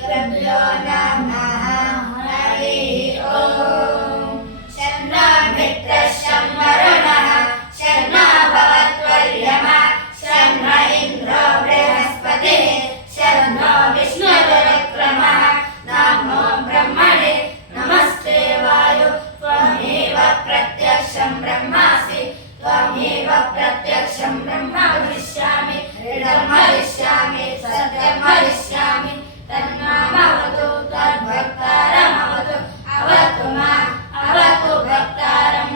श्रीगुरुभ्यो नमः। हरिः ओम्। शन्नो मित्रः शन्वरुणः शन्नो भवत्वर्यमा शन्नो इन्द्रो बृहस्पतिः शन्नो विष्णुरुक्रमः। नमो ब्रह्मणे नमस्ते वायु त्वमेव प्रत्यक्षं ब्रह्मासि त्वमेव प्रत्यक्षं ब्रह्म वदिष्यामि हृदं वदिष्यामि सत्यं वदिष्यामि तन्मामवतु तद्भक्तारमवतु अवतु माम् अवतु भक्तारम्।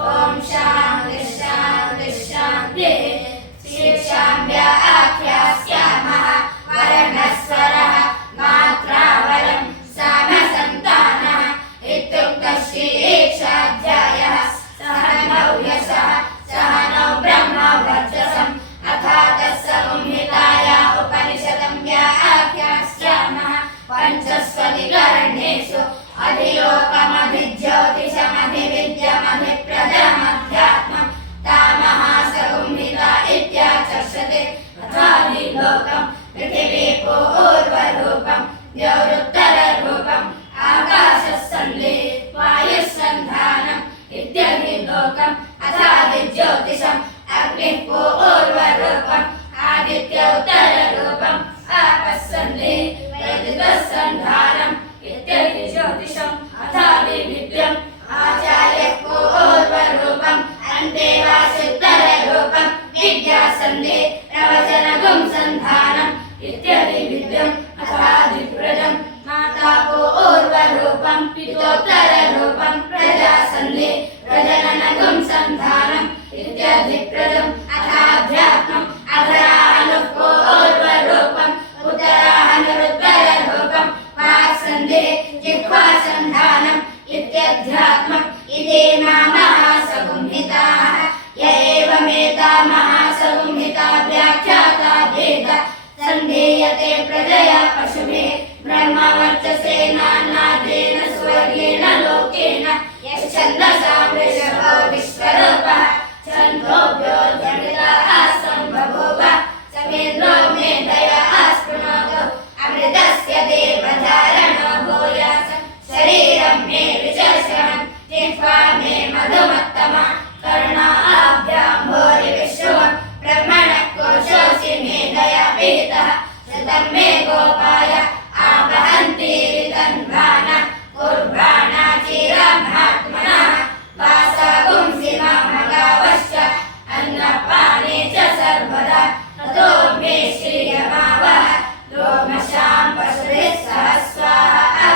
ॐ शान्ति शान्ति शान्तिः। शीर्षाभ्याख्यास्यामः वर्णस्वरः मात्रावरं सामसन्तानः इत्युक्तः श्रीशाध्यायः। सह नौ यशः सह नौ ब्रह्म वर्चसम् अथातः संहिताया उपनिषदं व्याख्यास्यामः। पञ्चस्वधिकरणेषु अधिलोकमधिज्योतिषमधिविद्यमधिप्रजमध्यात्मं तामः संहिता इत्याचक्षते। अथाधिलोकं पृथिवी पूर्वरूपं द्यौरुत्तररूपम् आकाशस्सन्धि वायुस्सन्धानम् इत्यधिलोकम्। अथादिज्योतिषम् अग्निः पूर्वरूपम् आदित्य उत्तररूपम् आपस्सन्धि वैदिकसन्धानम् इत्यधिज्योतिषम्। अथादिविद्यम् आचार्यः पूर्वरूपम् अन्तेवासित्तररूपम् विद्यासन्धि प्रवचनगुं सन्धानम् इत्यधिविद्यम्। अथादिप्रजम् माता पूर्वरूपम् पितोत्तररूपम् प्रजासन्धि प्रजननगुं सन्धानम् इत्यधिप्रजम्। अथाध्यात्मम् अधरानुः पूर्वरूपम् उत्तरानुरुत्तररूपम् वाक्सन्धि जिह्वासन्धानम् इत्यध्यात्मम्। इति महासंहिताः। य एवमेता महासंहिता व्याख्याता भेदा सन्धीयते प्रजया पशुभिः ब्रह्मवर्चसेनान्नादेन स्वर्गेण लोकेन यश्छन्दसां वृषभो विश्वरूपः छन्दोभ्यो जनिताः सम्बभूव समेन्द्रो मेधया स्पृणोतु अमृतस्य देवधारणो भूयास शरीरं मे विचर्षणं जिह्वा मे मधुमत्तमा कर्णाभ्यां भूरिविश्रुवं ब्रह्मणः कोशोऽसि मेधया पिहितः शतं मे गोपाय आवहन्ति वितन्वानः कुर्वाणा चिरमात्मनः वासागुंसि मामगावश्च अन्नपाने च सर्वदा ततो मे श्रियमावह लोमशां पशुभिः सह स्वाहा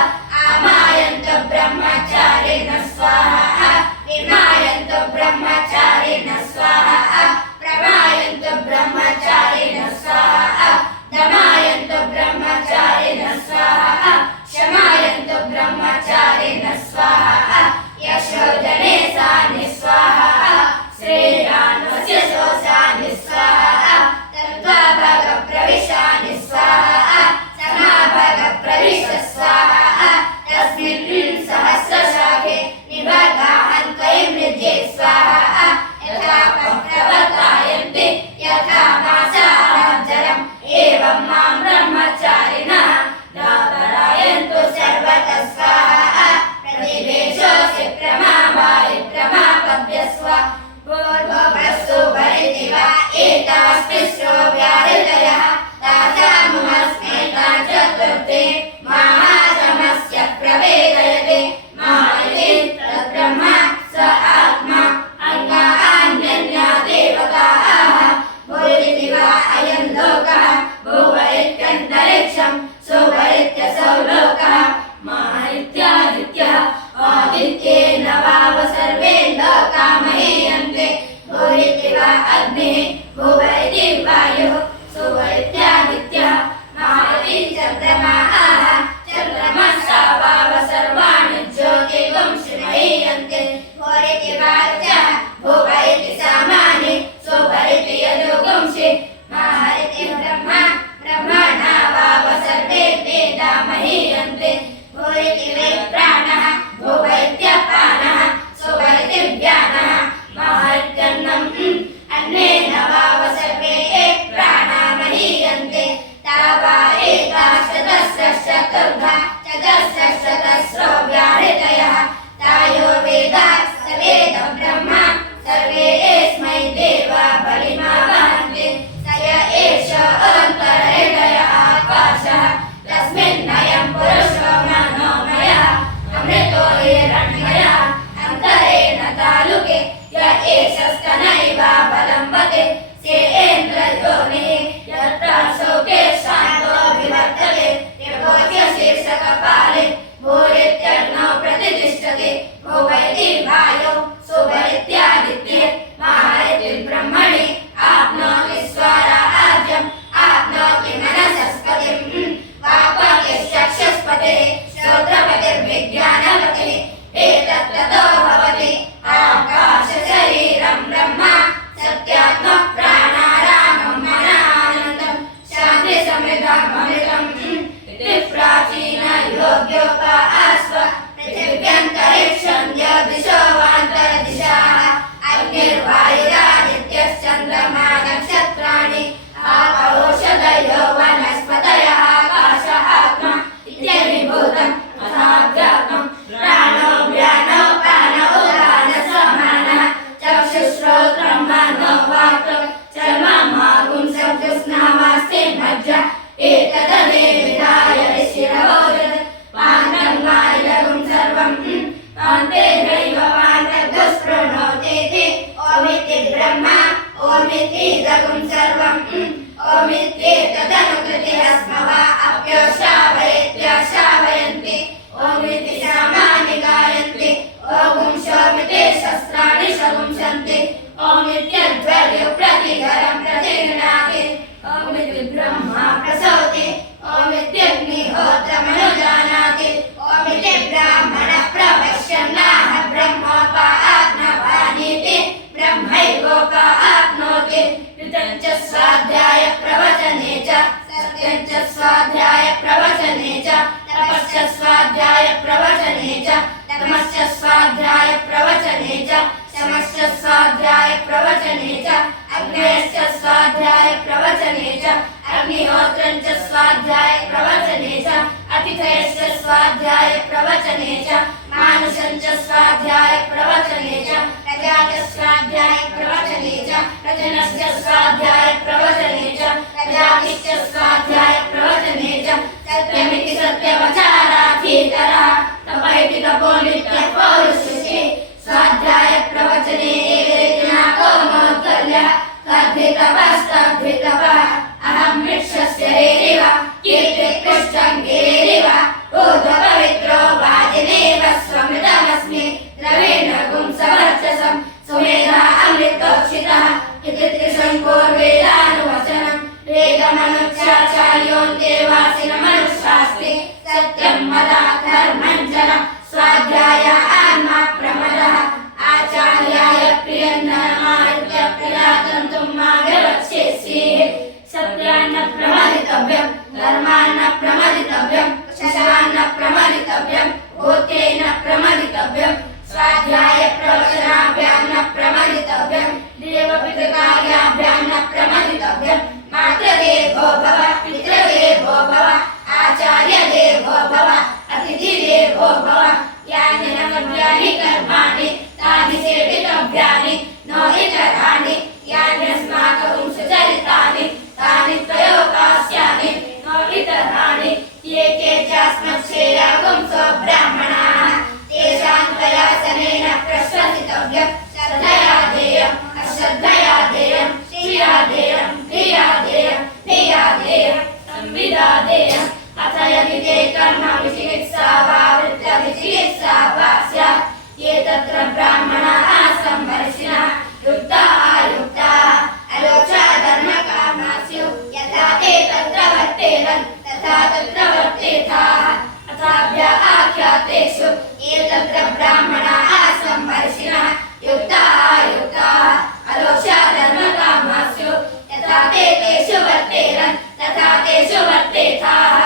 आमायन्तु ब्रह्मचारिणः स्वाहा विमायन्तु ब्रह्मचारिणः स्वाहा प्रमायन्तु ब्रह्मचारिणः स्वाहा दमायन्तु ब्रह्मचारिणः स्वाहा शमायन्तु ब्रह्मचारिणः स्वाहा यशोजने सानि स्वाहा श्रेयान्वस्य शोषानि स्वाहा तत्त्वाभगप्रविशानि स्वाहा समाभगप्रविश स्वाहा तस्मिन् सहस्रशाखे निभगाहं त्वयि मृजे स्वाहा यथा प्रवर्तायन्ते यथा मासाजरम् एवं मां ब्रह्मचारिणः दापरायन्तु सर्वतः स्वाहा प्रतिवेशोऽसि प्रमावायि प्रमापद्य स्वा पूर्ववस्तु वरिति वा एतास्तिस्रो व्याहृतयः तासामुमस्मैता चतुर्थे महासमस्य प्रवेदयते मायते तद्ब्रह्म स आत्मा अन्यान्या देवताः भूरिति वा अयं लोकः भुव इत्यन्तरिक्षं सुव इत्यसौ लोकः मा इत्यादित्यः आदित्येन वाव सर्वे लोका महीयन्ते भूरिति वा अग्निः भुव इति वायुः सुव इत्यादित्यः मा इति चन्द्रमाः चन्द्रमसा वाव सर्वाणि ज्योतिगुंसि महीयन्ते भूरिति वा रुचः भुव इति सामानि सुव इति यजुगुंसि मा इति ब्रह्म ब्रह्मणा वाव सर्वे वेदा महीयन्ते भूरिति वै प्राणः भुव इत्यपानः सुव इति व्यानः मा इत्यन्नम् अन्नेन वाव सर्वे प्राणा महीयन्ते तावा एकाशतस्य इदगुं सर्वम् ओमित्येतदनुकृतिः स्मवा अप्योश्रावयेत्याश्रावयन्ति ओमिति सामानि गायन्ति ओगुं शोमिते शस्त्राणि शगुंसन्ति ओमित्यध्वर्यो प्रतिघरं प्रतिगृह्णाति ओमिति ब्रह्मा प्रसौति ओमित्यग्निहोत्रमनुजानाति ओमिति ब्राह्मणः प्रपश्यन्नाह ब्रह्मोपाप्नवानीति ब्रह्मैवोपाप्नोति ऋतं च स्वाध्याय प्रवचने च सत्यं च स्वाध्याय प्रवचने च तपश्च स्वाध्याय प्रवचने च तमश्च स्वाध्याय प्रवचने च शमश्च स्वाध्याय प्रवचने च अग्नयश्च स्वाध्याय प्रवचने च अग्निहोत्रं च स्वाध्याय प्रवचने च अतिथयश्च स्वाध्याय प्रवचने च मानुषं च स्वाध्याय प्रवचने च प्रजा च स्वाध्याय प्रवचने च प्रजनश्च स्वाध्याय प्रवचने च प्रजातिश्च स्वाध्याय प्रवचने च सत्यमिति सत्यवचाराधीतरः तप इति तपो नित्यः पौरुषेः स्वाध्याय प्रवचने एवेतिनाको मौद्गल्यः तद्धितपस्तद्धितपः अहं वृक्षस्य रेरिव कीर्तिकृष्टं गिरिरिव ऊर्ध्वपवित्रो वाजिनेव स्वमृतमस्मि द्रवेण पुंसवर्चसं सुमेधा अमृतोक्षितः इति त्रिशङ्कोर्वेदानुवचनं वेदमनुच्छाचार्योऽन्तेवासिनमनुशास्ति सत्यं मदा धर्मं जनं स्वाध्याय आत्मा प्रमदः आचार्याय प्रियन्नमारुत्य प्रियातन्तुं मा व्यवच्छेत्स्येः सत्यान्न प्रमदितव्यं धर्मान्न प्रमदितव्यं शशान्न प्रमदितव्यं भूतेन प्रमदितव्यं स्वाध्याय प्रवचनाभ्यां न प्रमदितव्यं देवपितृकार्याभ्यां न प्रमदितव्यं मातृदेवो भव पितृदेवो भव आचार्यदेवो भव अतिथिदेवो भव यानि न कर्माणि कर्माणि तानि सेवितव्यानि न इतराणि यान्यस्माकं सुचरितानि तानि त्रयोपास्यानि न इतराणि ये के चास्मच्छेयागुं स्वब्राह्मणाः तेषां प्रयासनेन प्रश्वसितव्यं श्रद्धया देयम् अश्रद्धया देयं श्रिया देयं धिया देयं धिया देयं संविदा देयम् अथ यदि ते कर्म विचिकित्सा वा वृत्तविचिकित्सा वा स्यात् ये तत्र ब्राह्मणाः संवर्षिणः युक्ताः अयुक्ताः अलोचा धर्मकामा स्युः यथा ते तत्र वर्तेरन् तथा तत्र वर्तेथाः अथाभ्यः आख्यातेषु ये तत्र ब्राह्मणाः संवर्षिणः युक्ताः अयुक्ताः अलोचा धर्मकामा स्युः यथा ते तेषु वर्तेरन् तथा तेषु वर्तेथाः